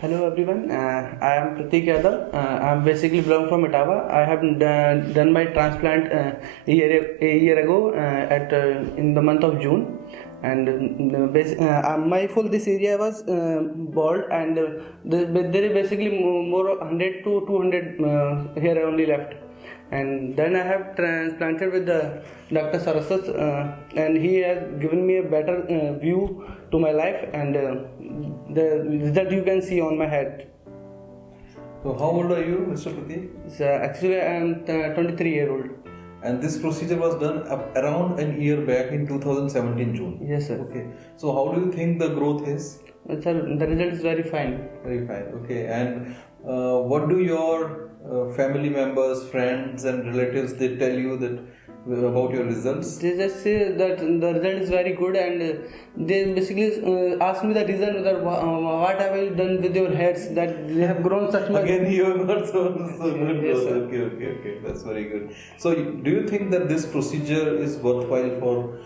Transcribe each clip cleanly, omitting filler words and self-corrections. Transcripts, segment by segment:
Hello everyone, I am PeekAI. I am basically belong from Ottawa. I have done my transplant a year ago at in the month of June, and my full this area was bald, and there is basically more 100 to 200 hair only left. And then I have transplanted with the Dr. Saraswat, and he has given me a better view to my life, and the result you can see on my head. So how old are you, Mr. Pratik? Actually, I am 23 years old. And this procedure was done around a year back in 2017 June. Yes, sir. Okay. So how do you think the growth is? Sir, the result is very fine. Very fine. Okay. And what do your family members, friends, and relatives they tell you that about your results? They just say that the result is very good, and they basically ask me the reason that what have you done with your hairs that they have grown such much. Again, you have got so good Yes, growth. Okay. That's very good. So, do you think that this procedure is worthwhile for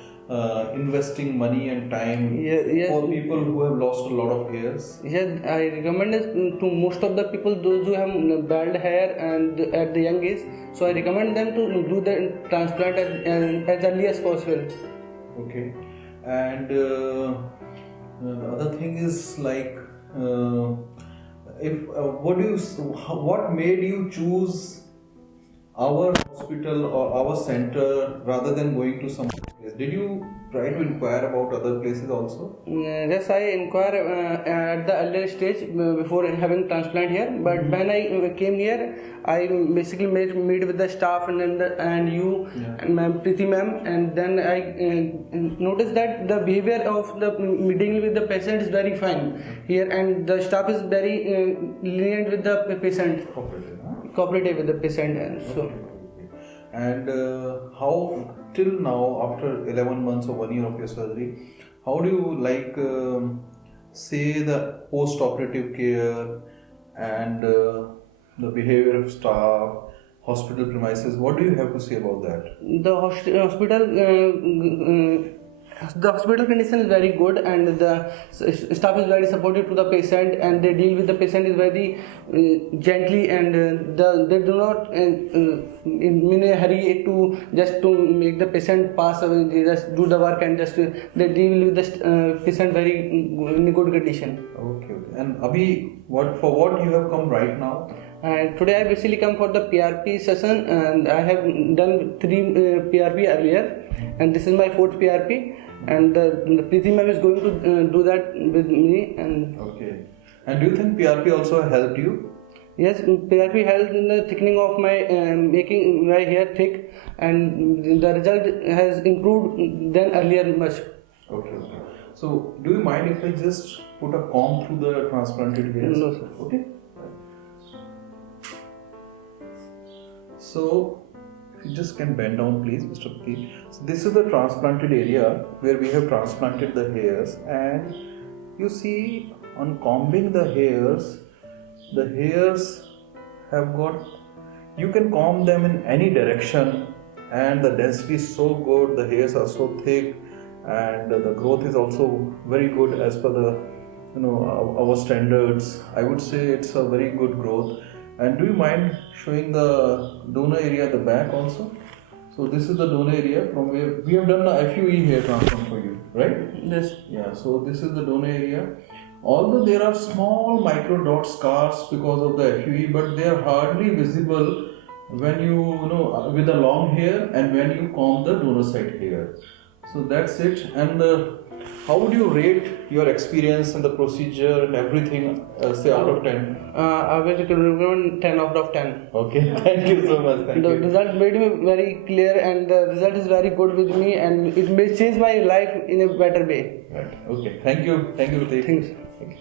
investing money and time Yes. for people who have lost a lot of hairs? Yes, I recommend it to most of the people, those who have bald hair and at the young age. So I recommend them to do the transplant as early as possible. Okay. And the other thing is like, what made you choose our hospital or our center rather than going to some place? Did you try to inquire about other places also? Yes, I inquire at the earlier stage before having transplant here. But when I came here, I basically meet with the staff and you and Ma'am Preeti Ma'am, and then I noticed that the behavior of the meeting with the patient is very fine here, and the staff is very lenient with the patient. Cooperative with the patient, and so. And how till now, after 11 months or 1 year of your surgery, how do you say the post-operative care and the behavior of staff, hospital premises? What do you have to say about that? The hospital condition is very good, and the staff is very supportive to the patient, and they deal with the patient is very gently, and they do not in a hurry to make the patient pass away. They just do the work and they deal with the patient very in good condition. Okay. And Abhi, what you have come right now? And today I basically come for the PRP session, and I have done 3 PRP earlier, and this is my 4th PRP, and the Preeti ma'am is going to do that with me. And okay. And do you think PRP also helped you? Yes, PRP helped in the thickening of my making my hair thick, and the result has improved than earlier much. Okay. So, do you mind if I just put a comb through the transplanted hairs? No, sir. Okay. So, if you just can bend down, please, Mr. Pratik. So, this is the transplanted area where we have transplanted the hairs, and you see, on combing the hairs have got. You can comb them in any direction, and the density is so good. The hairs are so thick, and the growth is also very good as per the our standards. I would say it's a very good growth. And do you mind showing the donor area at the back also? So this is the donor area from where we have done the FUE hair transplant for you, right? Yes. Yeah, so this is the donor area. Although there are small micro dot scars because of the FUE, but they are hardly visible when you with the long hair and when you comb the donor side hair. So that's it. And how would you rate your experience in the procedure and everything, say out of 10? I will recommend 10 out of 10. Okay, thank you so much. Thank The you. result made me very clear, and the result is very good with me, and it may change my life in a better way. Right. Okay. Thank you. Thank you, Pratik. Thanks. Okay.